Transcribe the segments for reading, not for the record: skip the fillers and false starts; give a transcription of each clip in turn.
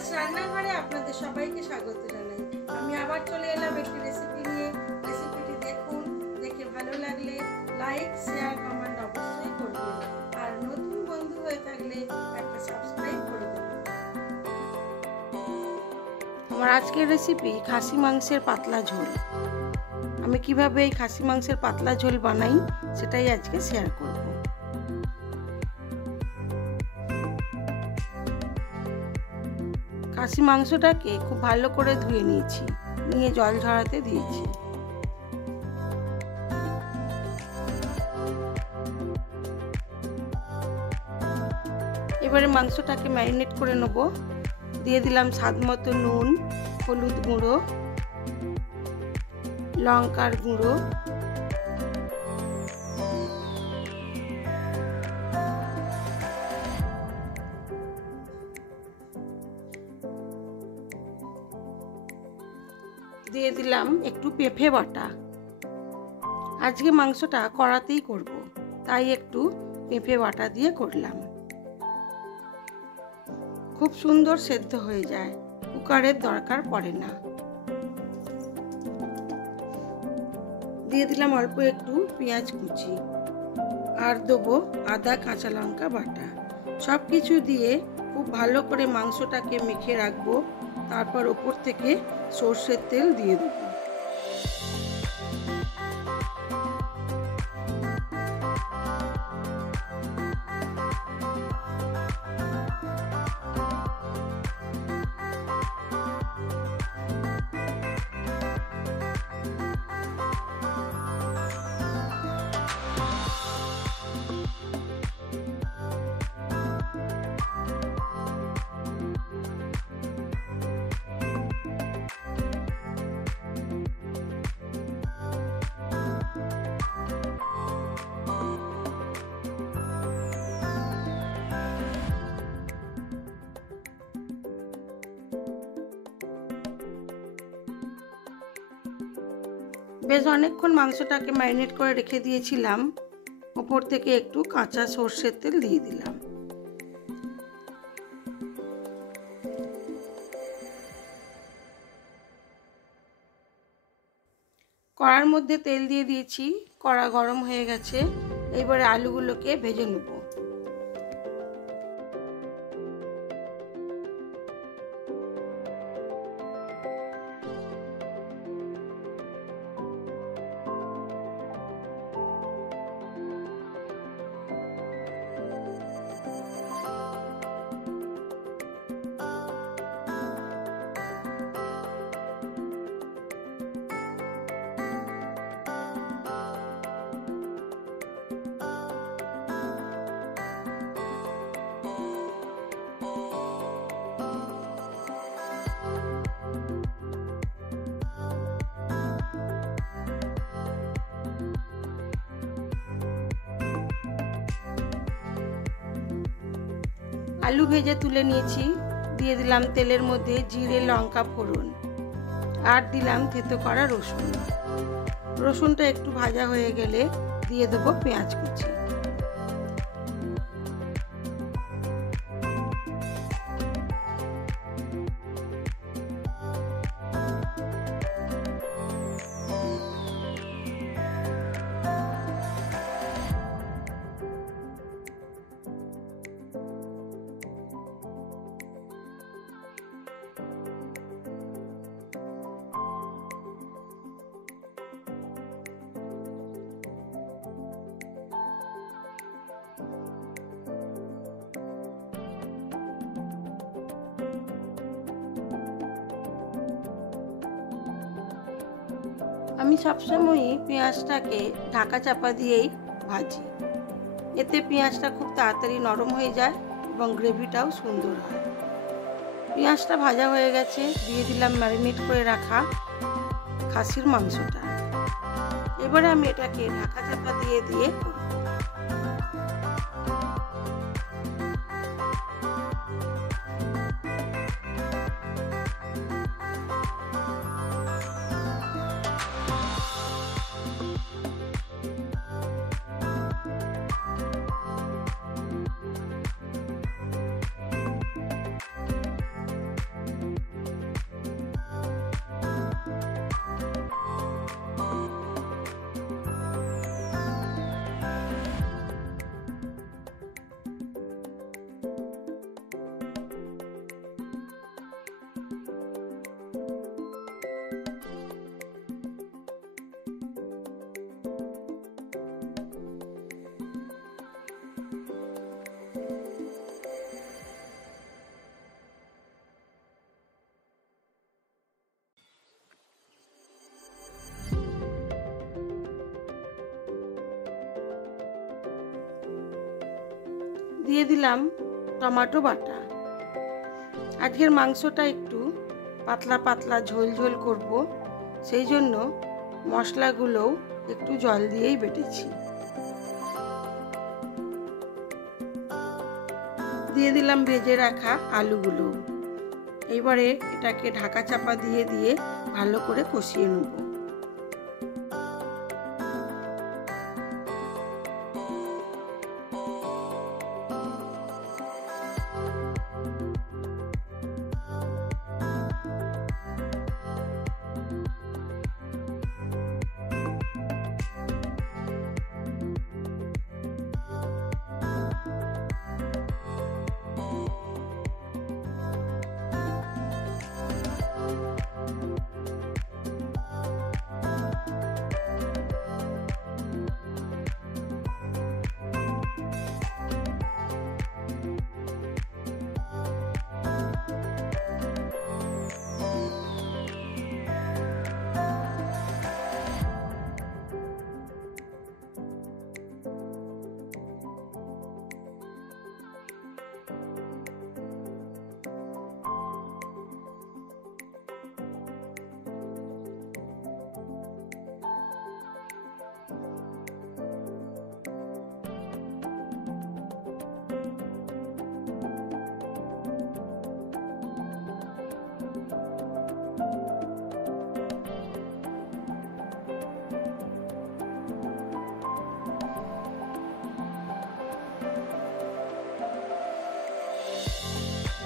সুভাষ রান্নাঘরে আপনাদের সবাইকে স্বাগত জানাই। আমি আবার চলে এলাম একটি রেসিপি নিয়ে। রেসিপিটি দেখুন, দেখে ভালো লাগলে লাইক, শেয়ার, কমেন্ট অবশ্যই করবেন। আর নতুন বন্ধু হয়ে থাকলে একটা সাবস্ক্রাইব করে দেবেন। আমার আজকের রেসিপি খাসি মাংসের পাতলা ঝোল। আমি কিভাবে এই খাসি মাংসের পাতলা ঝোল বানাই সেটাই আজকে শেয়ার করব। খাসি মাংসটাকে খুব ভালো করে ধুয়ে নিয়েছি, নিয়ে জল ঝরাতে দিয়েছি। এবারে মাংসটাকে ম্যারিনেট করে নেব। দিয়ে দিলাম স্বাদ মতো নুন, হলুদ গুঁড়ো, লঙ্কার গুঁড়ো, দিয়ে দিলাম একটু পেঁপে বাটা। আজকে মাংসটা কড়াতেই করব, তাই একটু পেঁপে বাটা দিয়ে করলাম। খুব সুন্দর সেদ্ধ হয়ে যায়, কুকারের দরকার পড়ে না। দিয়ে দিলাম অল্প একটু পেঁয়াজ কুচি, আর দেবো আদা কাঁচা লঙ্কা বাটা। সব কিছু দিয়ে খুব ভালো করে মাংসটাকে মেখে রাখবো। তারপর ওপর থেকে সর্ষের তেল দিয়ে দেবো। বেশ অনেকক্ষণ মাংসটাকে ম্যারিনেট করে রেখে দিয়েছিলাম। ওপর থেকে একটু কাঁচা সর্ষের তেল দিয়ে দিলাম। কড়ার মধ্যে তেল দিয়ে দিয়েছি, কড়া গরম হয়ে গেছে। এবারে আলুগুলোকে ভেজে নেব। আলু ভেজে তুলে নিয়েছি। দিয়ে দিলাম তেলের মধ্যে জিরে লঙ্কা ফোড়ন, আর দিলাম থেতো করা রসুন। রসুনটা একটু ভাজা হয়ে গেলে দিয়ে দেবো পেঁয়াজ কুচি। আমি সবসময়ই পেঁয়াজটাকে ঢাকা চাপা দিয়েই ভাজি। এতে পেঁয়াজটা খুব তাড়াতাড়ি নরম হয়ে যায় এবং গ্রেভিটাও সুন্দর হয়। পেঁয়াজটা ভাজা হয়ে গেছে। দিয়ে দিলাম ম্যারিনেট করে রাখা খাসির মাংসটা। এবারে আমি এটাকে ঢাকা চাপা দিয়ে করব। দিয়ে দিলাম টমেটো বাটা। আজকের মাংসটা একটু পাতলা পাতলা ঝোল ঝোল করব, সেই জন্য মশলাগুলোও একটু জল দিয়েই বেটেছি। দিয়ে দিলাম ভেজে রাখা আলুগুলো। এবারে এটাকে ঢাকা চাপা দিয়ে দিয়ে ভালো করে কষিয়ে নেব।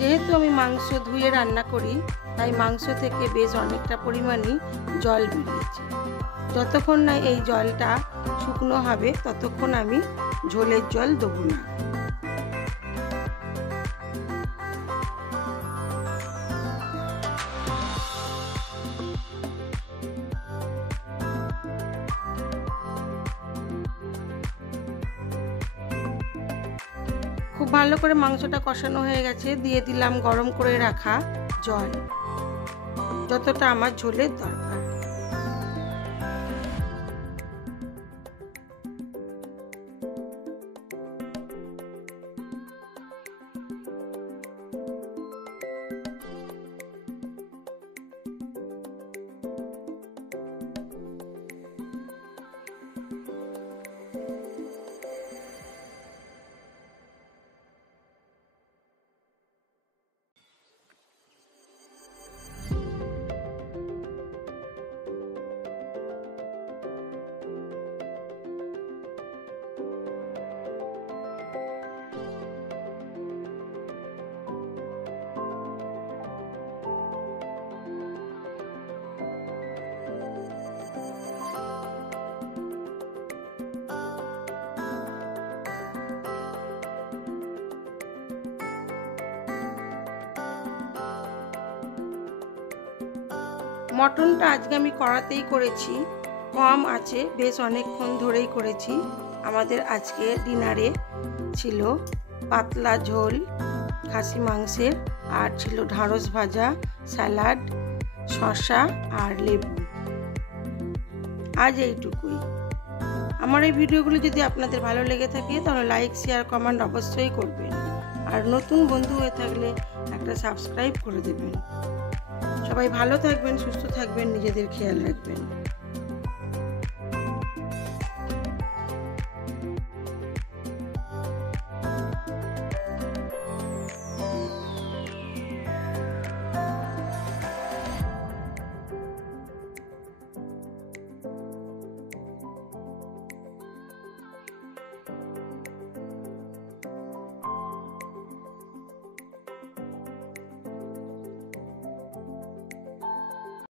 যেহেতু আমি মাংস ধুয়ে রান্না করি, তাই মাংস থেকে বেশ অনেকটা পরিমাণই জল বেরিয়েছে। যতক্ষণ না এই জলটা শুকনো হবে ততক্ষণ আমি ঝোলের জল দেবো না। খুব ভালো করে মাংসটা কষানো হয়ে গেছে। দিয়ে দিলাম গরম করে রাখা জল, যতটা আমার ঝোলের দরকার। মটনটা আজকে আমি কড়াতেই করেছি, কম আছে, বেশ অনেকক্ষণ ধরেই করেছি। আমাদের আজকে ডিনারে ছিল পাতলা ঝোল খাসি মাংসের, আর ছিল ঢ্যাঁড়স ভাজা, স্যালাড, শসা আর লেবু। আজ এইটুকুই। আমার এই ভিডিওগুলো যদি আপনাদের ভালো লেগে থাকে তাহলে লাইক, শেয়ার, কমেন্ট অবশ্যই করবেন। আর নতুন বন্ধু হয়ে থাকলে একটা সাবস্ক্রাইব করে দেবেন। সবাই ভালো থাকবেন, সুস্থ থাকবেন, নিজেদের খেয়াল রাখবেন।